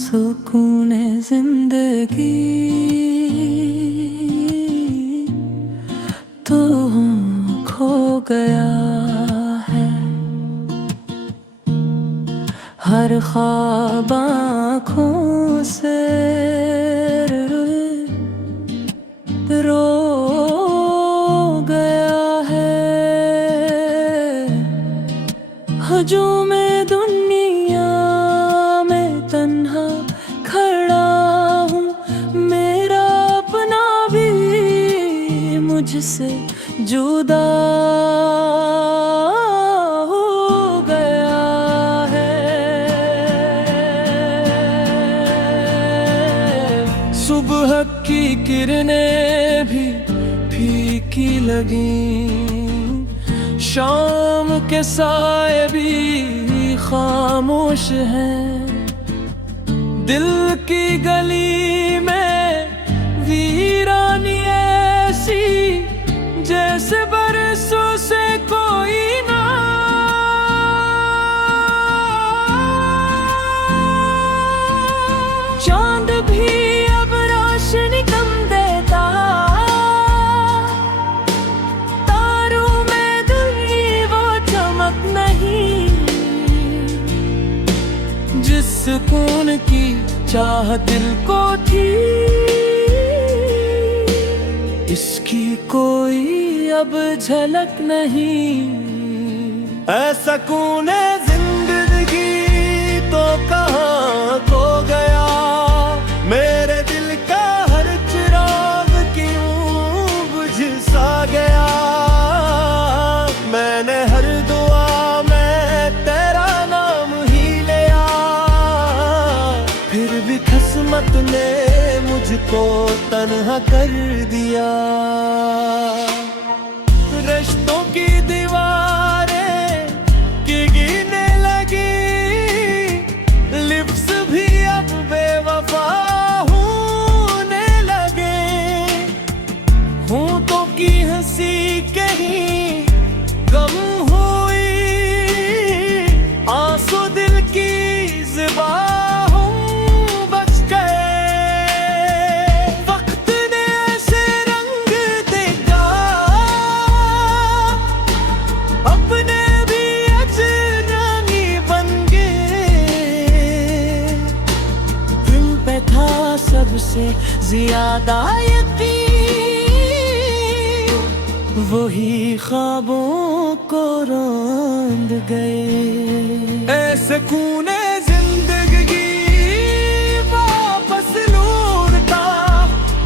सुकूने जिंदगी तो खो गया है, हर ख्वाब आँखों से रो गया है। हजूमे दुनिया में तन्हा खड़ा हूँ, मेरा अपना भी मुझसे जुदा हो गया है। सुबह की किरणें भी फीकी लगी, शाम के साए भी खामोश हैं। दिल की गली में वीरानी ऐसी, जैसे बरसों से कोई ना। चांद भी अब रोशनी कम देता, तारों में धुली वो चमक नहीं, जिस सुकून की चाह दिल को थी, इसकी कोई अब झलक नहीं। ऐ सुकूने जिंदगी तो कहाँ खो गया, मेरे दिल का हर चिराग क्यों बुझ सा गया। मैंने हर दुआ में तेरा नाम ही लिया, फिर भी किस्मत ने मुझको तन्हा कर दिया। रिश्तों की दीवारें गिरने लगी, लिप्स भी अब बेवफा होने लगे। होंठों की हंसी कहीं गम हुई, आंसू दिल की ज़ुबां सबसे ज्यादा यकीन, वही ख्वाबों को रौंद गए। ऐसे सुकूने जिंदगी वापस लौटता,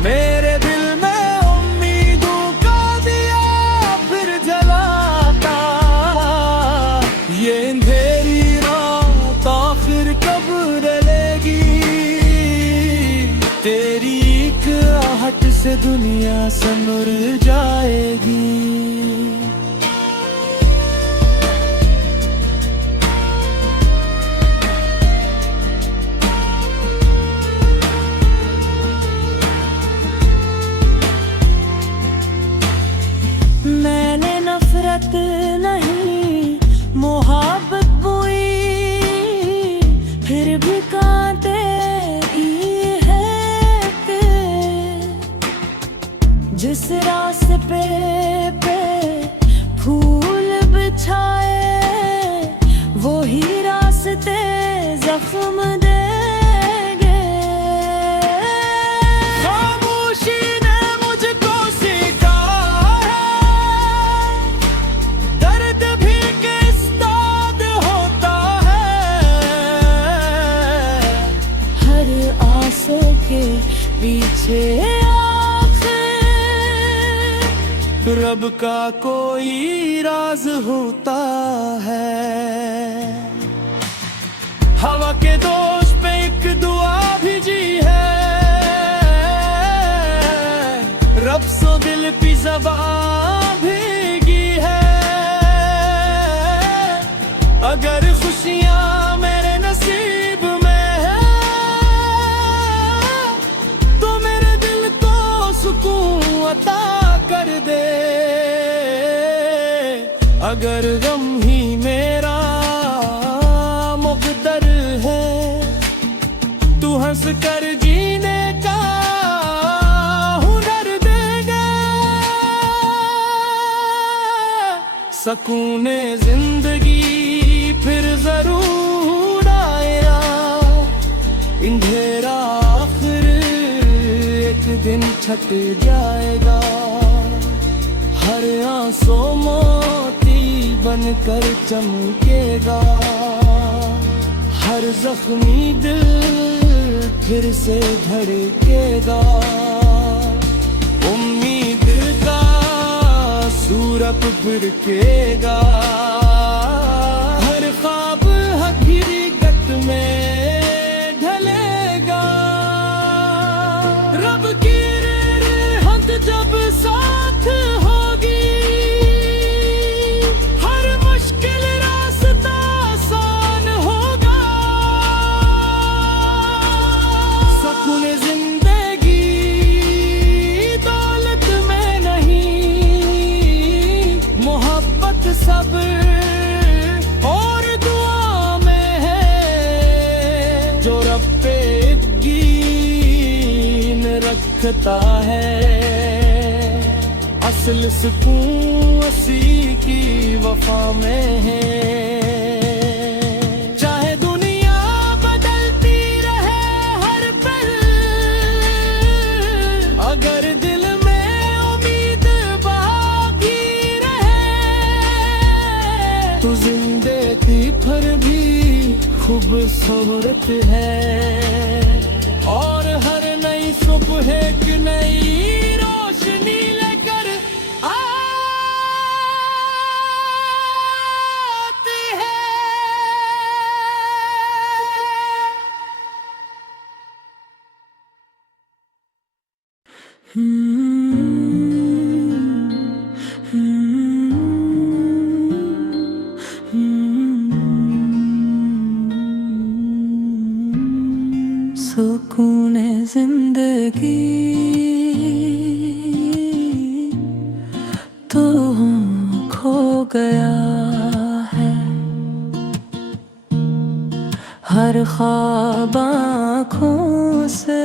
मेरे दिल में उम्मीदों का दिया फिर जलाता। ये अंधेरी रात आखिर कब ढलेगी, तेरी एक आहट से दुनिया सनूर जाएगी। मैंने नफरत नहीं मोहब्बत बोई, फिर भी कांटे जिस रास्ते पे फूल बिछाए, वही रास्ते जख्म देंगे। खामोशी ने मुझको सीखा है, दर्द भी किस दाद होता है। हर आंसू के पीछे रब का कोई राज होता है। हवा के दोष पे एक दुआ भेजी है, रब सो दिल की ज़बान भीगी है। अगर खुशियाँ मेरे नसीब में है, तो मेरे दिल को अता कर दे। अगर गम ही मेरा मुक़द्दर है, तू हंस कर जीने का हुनर देगा। सकूने जिंदगी फिर जरूर आया, अंधेरा आखिर एक दिन छट जाएगा। हर आंसू मोती बनकर चमकेगा, हर जख्मी दिल फिर से धड़केगा। उम्मीद का सूरज फिरकेगा, हर ख्वाब हकीकत में ढलेगा। रब की रहमत जब साथ होगी, हर मुश्किल रास्ता आसान होगा। सुकून जिंदगी दौलत में नहीं, मोहब्बत सब्र और दुआ में है। जो रब पे यकीन रखता है, असल सुकून उसी की वफा में है। चाहे दुनिया बदलती रहे हर पल, अगर दिल में उम्मीद बाकी रहे, तो जिंदगी पर भी खूबसूरत है। और हर नई सुबह एक नई रोशनी लेकर आती है। सुकून जिंदगी तो खो गया है, हर ख्वाब आँखों से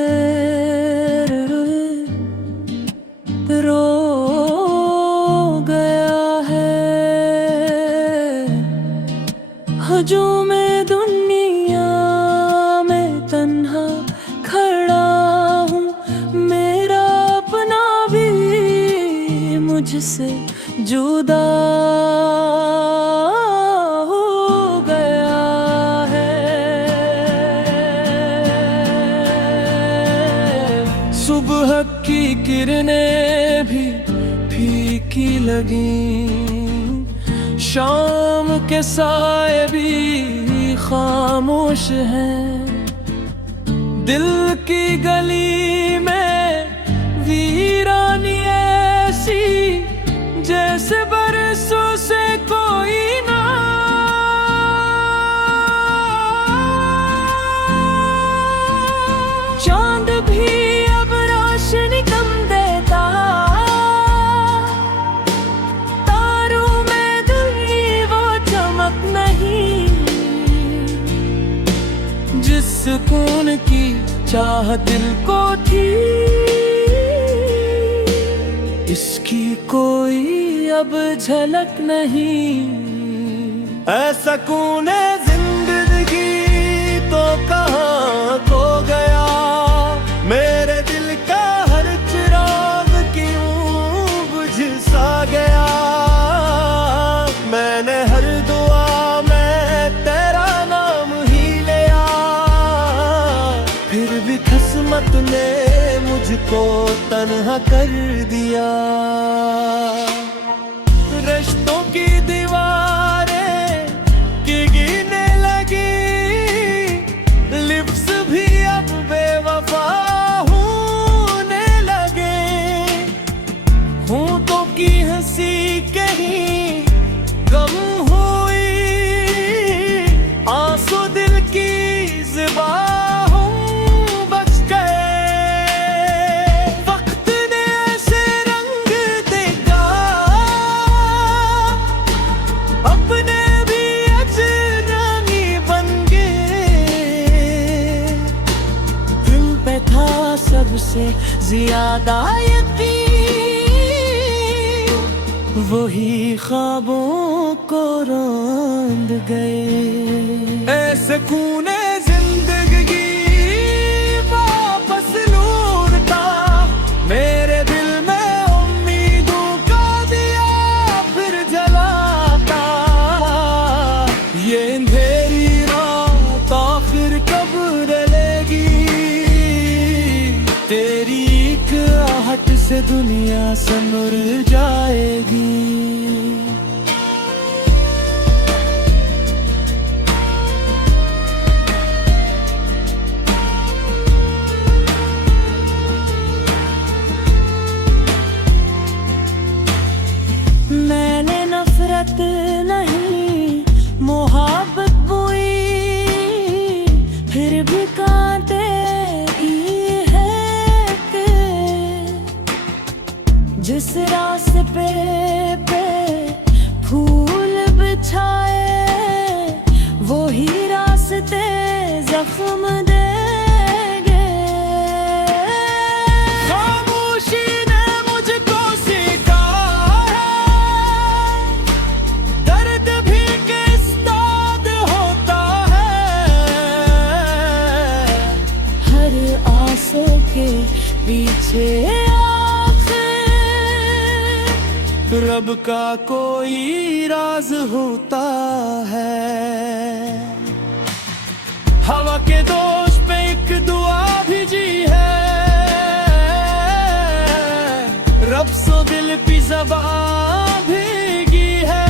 रो गया है। हजूम दुनिया में तन्हा खड़ा हूँ, मेरा अपना भी मुझसे जुदा हो गया है। सुबह की किरणें भी फीकी लगी, शाम के साए भी खामोश हैं। दिल की गली में वीरानी ऐसी, जैसे बरसों से कोई ना। चांद भी अब रोशनी कम देता, तारों में धुली वो चमक नहीं। जिस सुकून की चाह दिल को थी, इसकी कोई अब झलक नहीं। ऐसा सुकून जिंदगी तो कहाँ खो गया, मेरे दिल का हर चिराग क्यों बुझ सा गया। मैंने हर दुआ में तेरा नाम ही लिया, फिर भी किस्मत ने मुझको तन्हा कर दिया। रिश्तों की दीवारें गिरने लगी, लिप्स भी अब बेवफा होने लगे। होंठों की हंसी कहीं गम हुई, आंसू दिल की ज़बान बच गए। वक्त ने ऐसे रंग ज्यादा यकीन, वही ख्वाबों को रौंद गए। ऐसे कूने जिंदगी वापस लूटता, मेरे दिल में उम्मीदों का दिया फिर जलाता। ये अंधेरी रात आखिर कब ढलेगी, तेरी एक आहट से दुनिया सनूर जाएगी। मैंने नफरत नहीं मोहब्बत बोई, फिर भी कांटे है कि जिस रास्ते पे फूल बिछाए, वही रास्ते जख्म देंगे। खामोशी ने मुझको सीखा है, दर्द भी किस दाद होता है। हर आंसू के पीछे रब का कोई राज होता है। हवा के दोष पे एक दुआ भेजी है, रब सो दिल की ज़बान भीगी है।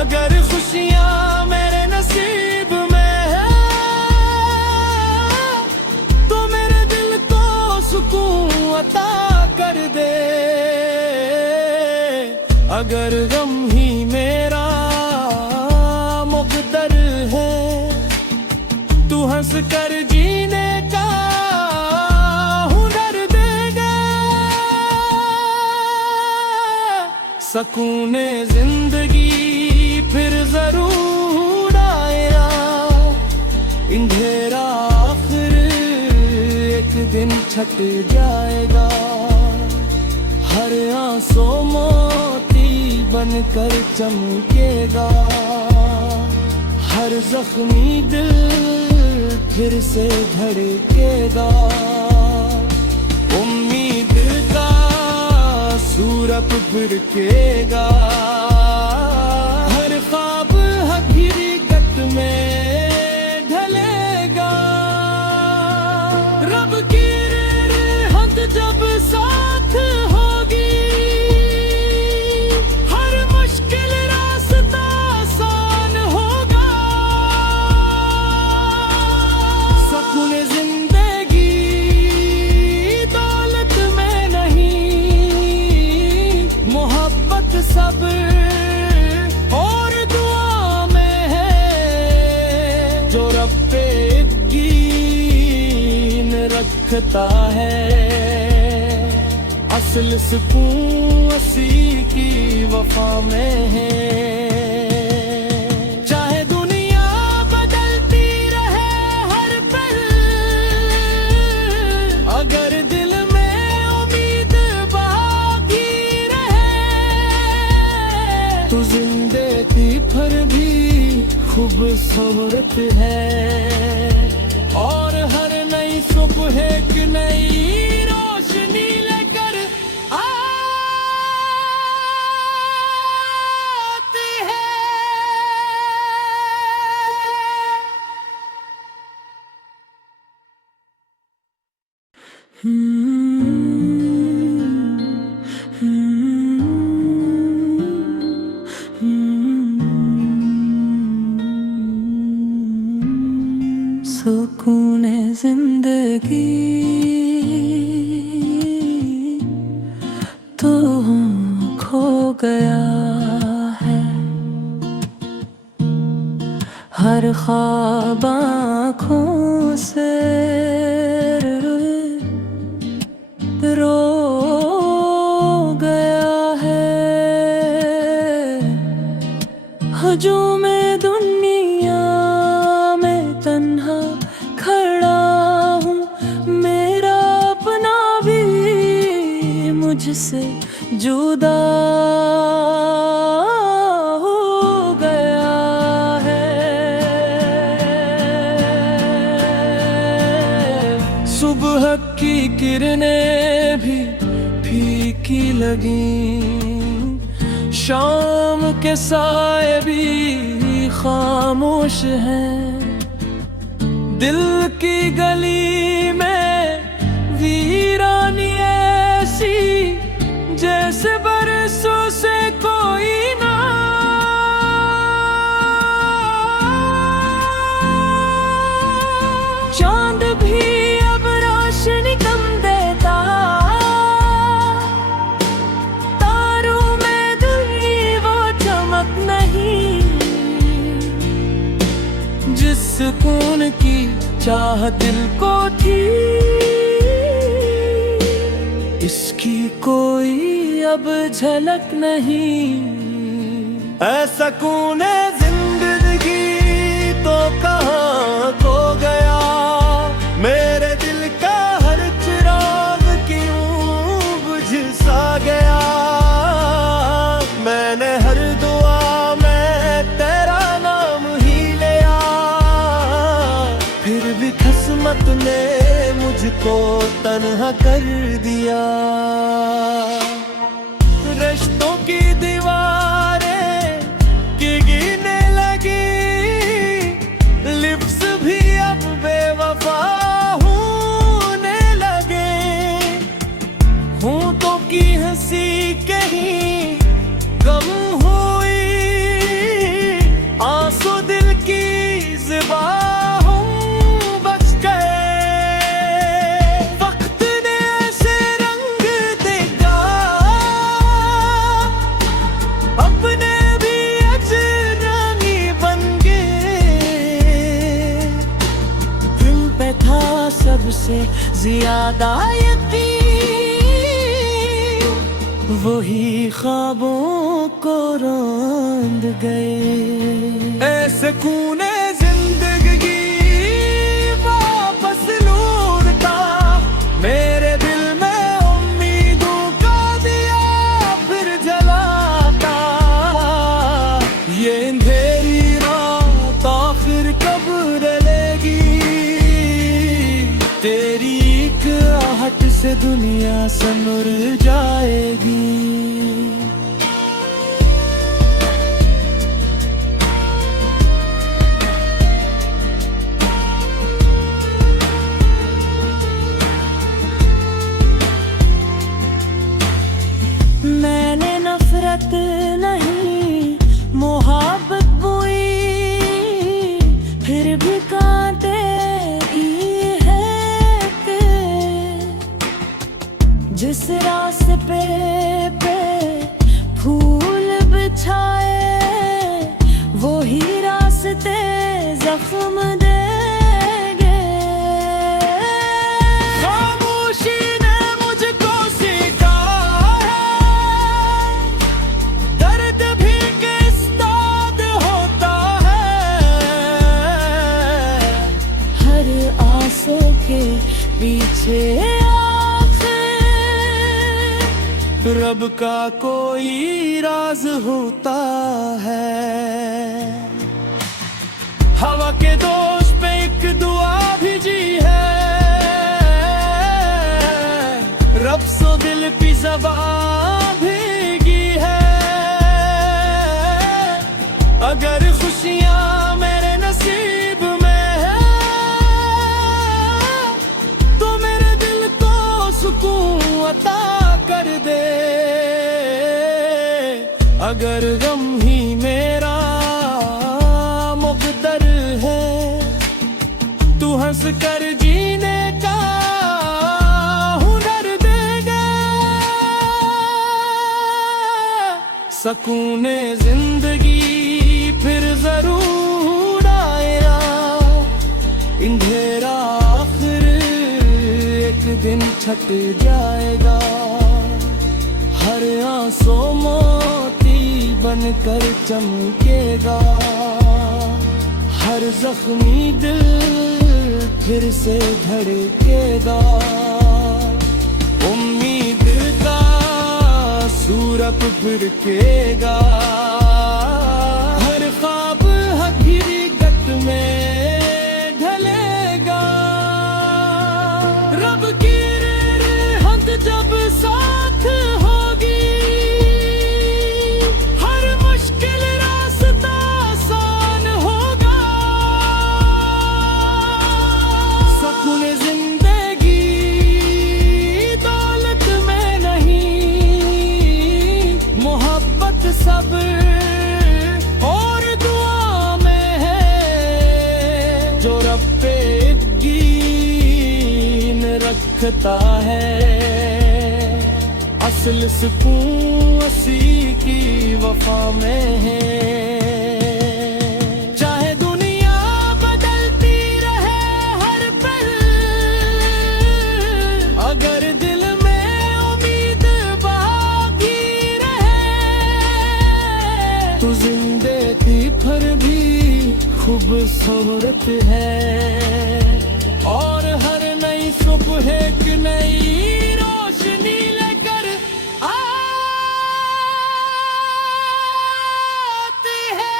अगर खुशियां मेरे नसीब में है, तो मेरे दिल को सुकून अता कर दे। अगर गम ही मेरा मुक़द्दर है, तू हंस कर जीने का हुनर देगा। सकूने जिंदगी फिर जरूर आया, अंधेरा आखिर एक दिन छट जाएगा। हर आंसू मोती बनकर चमकेगा, हर जख्मी दिल फिर से धड़केगा। उम्मीद का सूरज फिरकेगा, हर ख्वाब हकीकत में ढलेगा। रब की रहमत जब साथ होगी, हर मुश्किल रास्ता आसान होगा। सुकून जिंदगी दौलत में नहीं, मोहब्बत सब्र और दुआ में है। जो रब पे यकीन रखता है, असल सुकून उसी की वफा में है। चाहे दुनिया बदलती रहे हर पल, अगर दिल में उम्मीद बाकी रहे, तो जिंदगी भर भी खूबसूरत है। और हर नई सुबह एक नई रोशनी लेकर आती है। सुकून जिंदगी तो खो गया है, हर ख्वाब आँखों से रो गया है। हजूम दुनिया में तन्हा खड़ा हूँ मुझसे जुदा हो गया है। सुबह की किरणें भी फीकी लगी, शाम के साए भी खामोश हैं। दिल की गली में वीरानी ऐसी, जैसे बरसों से कोई ना। चांद भी अब रोशनी कम देता, तारों में धुली वो चमक नहीं। जिस सुकून की चाह दिल को थी, इसकी कोई अब झलक नहीं। ऐसा कौने जिंदगी तो कहाँ खो गया, मेरे दिल का हर चिराग क्यों बुझ सा गया। मैंने हर दुआ में तेरा नाम ही लिया, फिर भी किस्मत ने मुझको तन्हा कर दिया। रिश्तों की दीवारें गिरने लगी, लिप्स भी अब बेवफा होने लगे। होंठों की हंसी कहीं गम हुई, आंसू दिल की ज़िबा सबसे ज्यादा यकीन, वही ख्वाबों को रौंद गए। ऐसे कूने जिंदगी वापस लौटता, मेरे दिल में उम्मीदों का दिया फिर जलाता। ये अंधेरी रात आखिर कब डलेगी, तेरी एक आहट से दुनिया सनूर जाएगी। मैंने नफरत नहीं मोहब्बत बोई, फिर भी कांटे जिस रास्ते पे फूल बिछाए, वही रास्ते जख्म देंगे। खामोशी ने मुझको सीखा है, दर्द भी किस दाद होता है। हर आंसू के पीछे रब का कोई राज होता है। हवा के दोष पे एक दुआ भेजी है, रब सो दिल की ज़बान भीगी है। अगर खुशियाँ मेरे नसीब में है, तो मेरे दिल को सुकून अता कर दे। अगर गम ही मेरा मुक़द्दर है, तू हंस कर जीने का हुनर देगा। सकूने जिंदगी फिर जरूर आएगा, अंधेरा आखिर एक दिन छट जाएगा। हर आंसू मोती बनकर चमकेगा, हर जख्मी दिल फिर से धड़केगा। उम्मीद का तड़प फिरकेगा। हर ख्वाब हकीकत में ढलेगा। रब की रहमत जब साथ होगी, हर मुश्किल रास्ता आसान होगा। सुकून जिंदगी दौलत में नहीं, मोहब्बत सब्र और दुआ में है। जो रब पे यकीन रखता है, असल सुकून उसी की वफा में है। चाहे दुनिया बदलती रहे हर पल, अगर दिल में उम्मीद बाकी रहे, तो जिंदगी भर भी खूबसूरत है। और हर नई सुबह एक नई रोशनी लेकर आती है।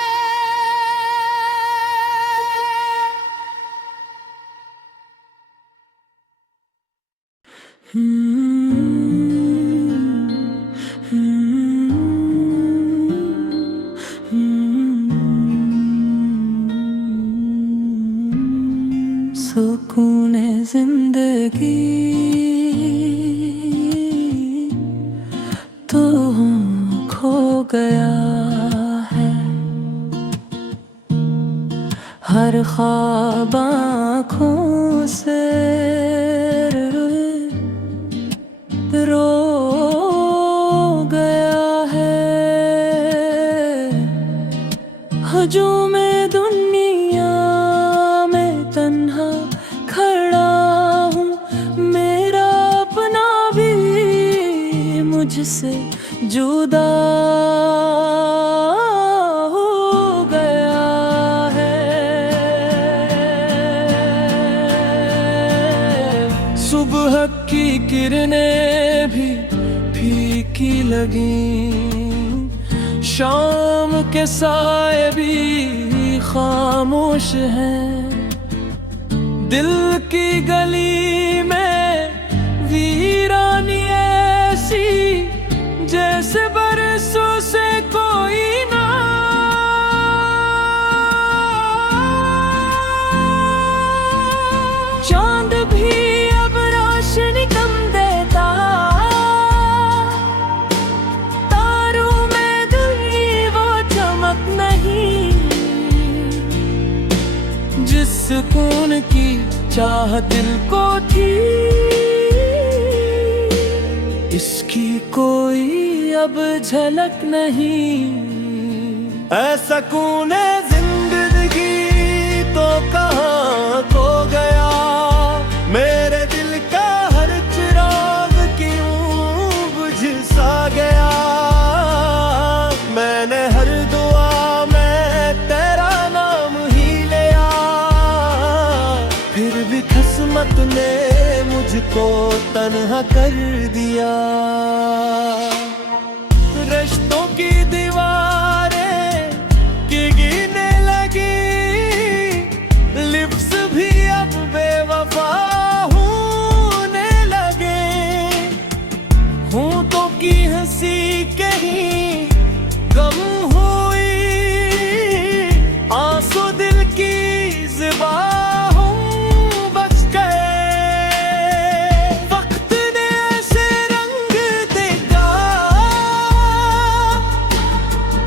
सुकून जिंदगी तो खो गया है। हर ख्वाब आँखों से रो गया है। हजूम दुनिया में तन्हा खड़ा हूँ, मेरा अपना भी मुझसे जुदा हो गया है। सुबह की किरणें भी फीकी लगी, शाम के साए भी खामोश हैं। दिल की गली में वीरानी ऐसी, जैसे बरसों से कोई ना। चांद भी अब रोशनी कम देता, तारों में गई वो चमक नहीं। जिस सुकून की चाह दिल को थी, इसकी कोई अब झलक नहीं। ऐसा सुकून जिंदगी तो कहाँ खो गया। मेरे दिल का हर चिराग क्यों बुझ सा गया। मैंने हर दुआ में तेरा नाम ही लिया, फिर भी किस्मत ने मुझको तन्हा कर दिया। रिश्तों की दीवारें गिरने लगी, लिप्स भी अब बेवफा होने लगे। होंठों की हंसी कहीं गम हुई, आंसू दिल की ज़बां बच गए। वक्त ने ऐसे रंग देखा,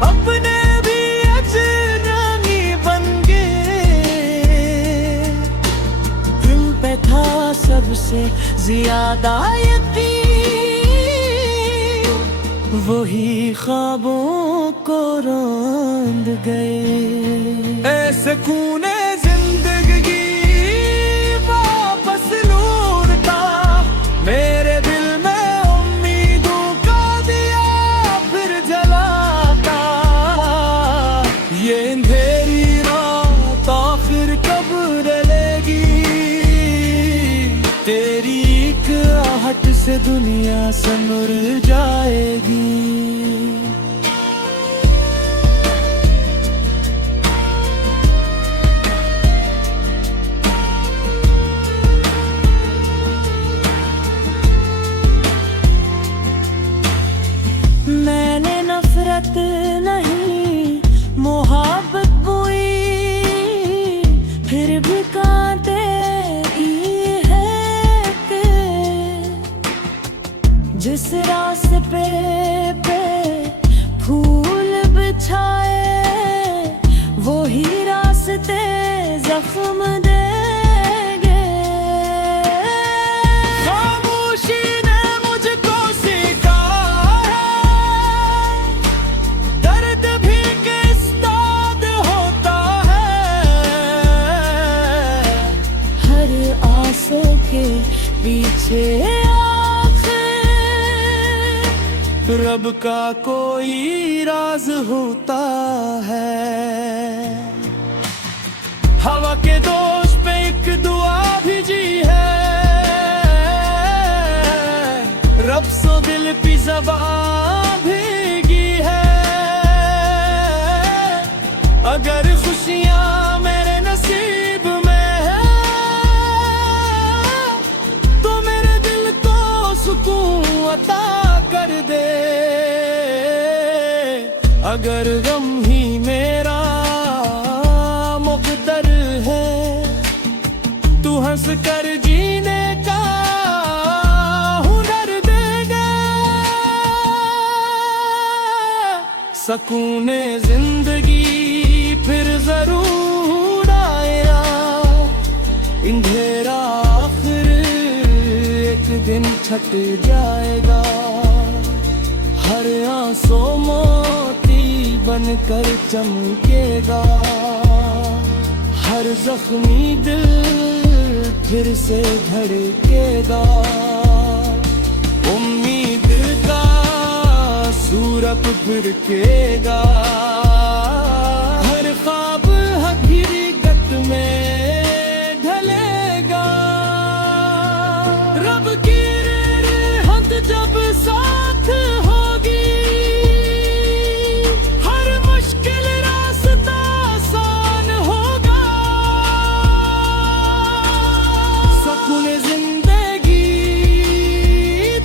अपने भी अजनबी बन गए। दिल पे था सबसे ज्यादा यकीन, वही ख्वाबों को रौंद गए। ऐसे सुकून जिंदगी वापस लौटता, मेरे दिल में उम्मीदों का दिया फिर जलाता। ये अंधेरी रात आखिर कब ढलेगी, तेरी एक आहट से दुनिया सनूर जाएगी। मैंने नफरत नहीं मोहब्बत बोई, फिर भी कांटे ही है कि जिस रास्ते पे फूल बिछाए वही रास्ते जख्म देंगे। खामोशी ने मुझको सीखा है, दर्द भी किस दाद होता है। हर आंसू के पीछे रब का कोई राज होता है। हवा के दोष पे एक दुआ भेजी है, रब सो दिल की ज़बान भीगी है। अगर खुशियाँ मेरे नसीब में है तो मेरे दिल को सुकून अता कर दे। अगर गम ही मेरा मुक़द्दर है तू हंस कर जीने का हुनर देगा। सकूने जिंदगी फिर जरूर आएगा, अंधेरा आखिर एक दिन छट जाएगा। हर आंसू मोती बनकर चमकेगा, हर जख्मी दिल फिर से धड़केगा। उम्मीद का सूरज फिरकेगा, हर ख्वाब हकीकत में ढलेगा। रब की रहमत जब साथ होगी, हर मुश्किल रास्ता आसान होगा। सुकून जिंदगी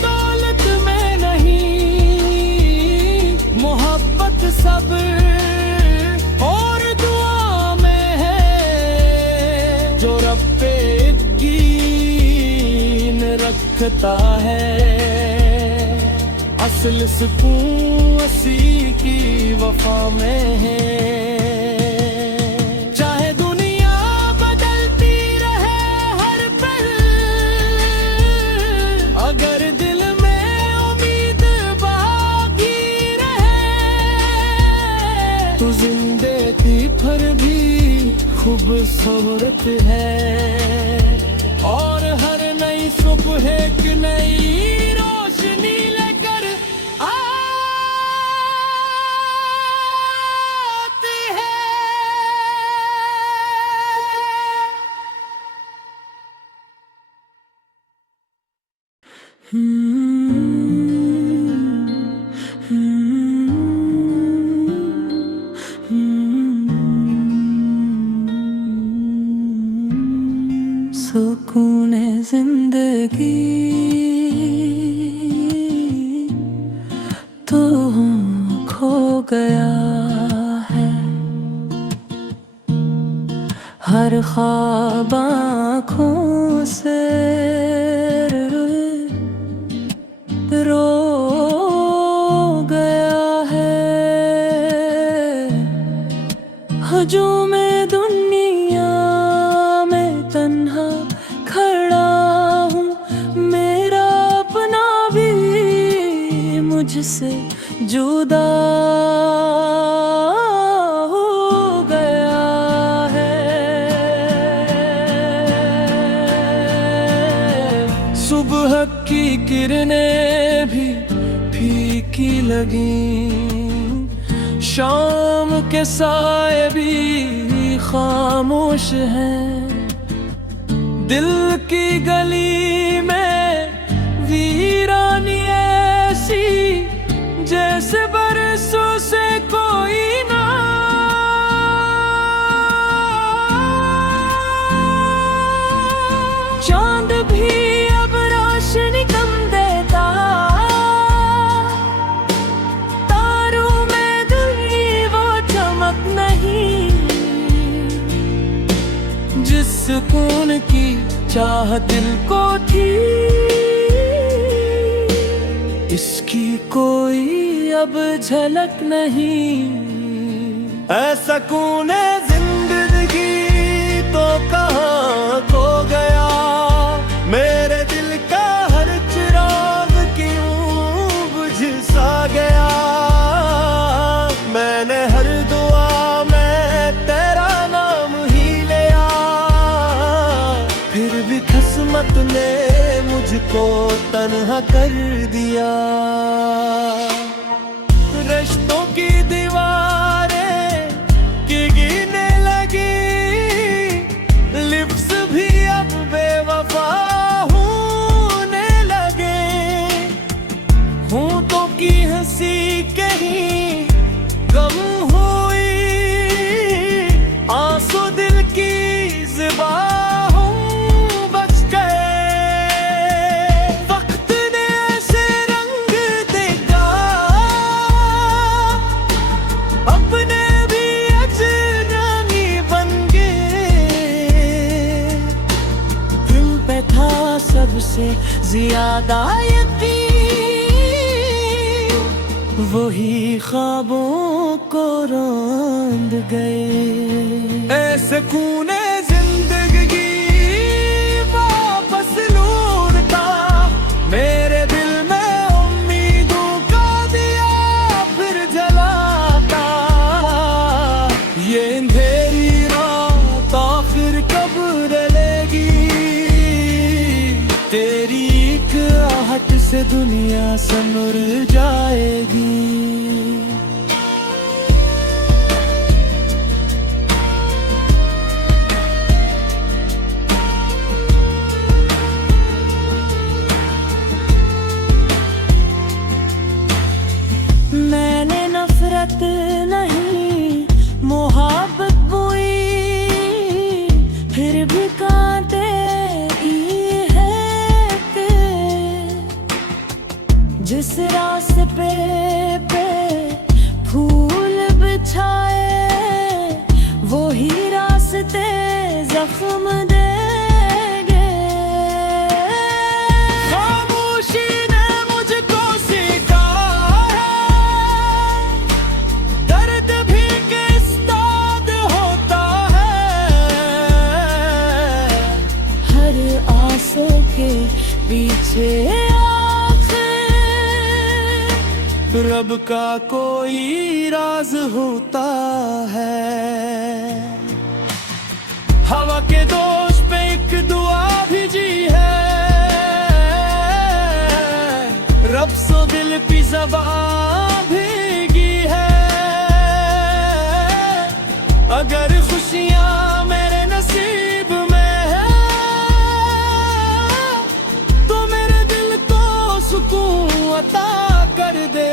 दौलत में नहीं, मोहब्बत सब्र और दुआ में है। जो रब पे यकीन रखता है, असल सुकून उसी की वफा में है। चाहे दुनिया बदलती रहे हर पल, अगर दिल में उम्मीद बाकी रहे तो जिंदगी भर भी खूबसूरत है। और हर नई सुबह एक नई रोशनी लेकर आती है। सुकून जिंदगी तो खो गया है, हर ख्वाब आँखों से रो गया है। हजूम दुनिया में तन्हा खड़ा हूँ, मेरा अपना भी मुझसे जुदा हो गया है। सुबह की किरणें भी फीकी लगी, शाम के साए भी खामोश हैं। दिल की गली में चाह दिल को थी, इसकी कोई अब झलक नहीं। ऐसा कूने जिंदगी तो कहाँ खो गया, मेरे दिल का हर चिराग क्यों बुझ सा गया। मैंने हर दुआ में तेरा नाम ही लिया, फिर भी किस्मत ने मुझको तन्हा कर दिया। रिश्तों की दीवारें गिरने लगी, लिप्स भी अब बेवफा होने लगे। होंठों की हंसी कहीं गम हुई, आंसू दिल की ज़बां बच गए। वक्त ने ऐसे रंग देखा, अपने भी अजनबी बन गए। दिल पे था सबसे ज्यादा यकीन, वही ख्वाबों को रौंद गए। ऐसे कूने जिंदगी वापस लूटता, मेरे दिल में उम्मीदों का दिया फिर जलाता। ये अंधेरी रात आखिर कब ढलेगी, तेरी एक आहट से दुनिया सनूर जाएगी। मैंने नफरत नहीं मोहब्बत बोई, फिर भी कांटे ही है कि जिस रास्ते पे फूल बिछाए, वही रास्ते जख्म देंगे। खामोशी ने मुझको सीखा है, दर्द भी किस दाद होता है। हर आंसू के पीछे रब का कोई राज होता है। हवा के दोष पे एक दुआ भेजी है, रब सो दिल की ज़बां भीगी है। अगर खुशियां मेरे नसीब में है, तो मेरे दिल को सुकून अता कर दे।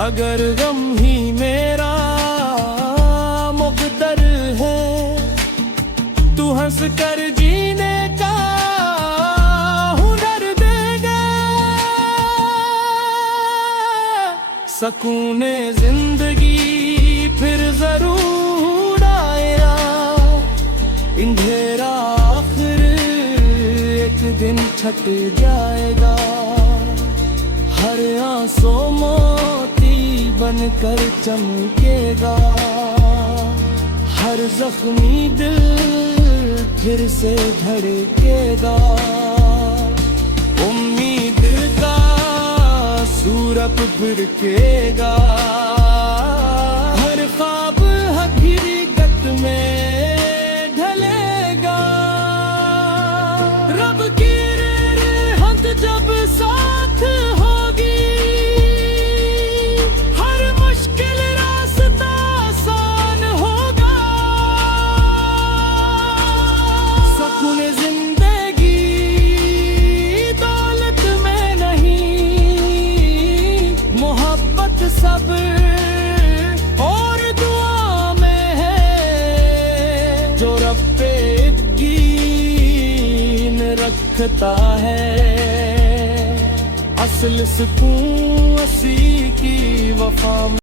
अगर गम ही मेरा मुक़द्दर है, तू हंस कर जीने का हुनर देगा। सकूने जिंदगी फिर जरूर आएगा, अंधेरा आखिर एक दिन छट जाएगा। हर आंसू मोती बनकर चमकेगा, हर जख्मी दिल फिर से धड़केगा। उम्मीद का सूरज फिरकेगा, हर ख्वाब हकीकत में ढलेगा। रब की रहमत जब साथ होगी, हर मुश्किल रास्ता आसान होगा। सुकून जिंदगी दौलत में नहीं, मोहब्बत सब्र और दुआ में है। जो रब पे यकीन रखता है, असल सुकून उसी की वफा में।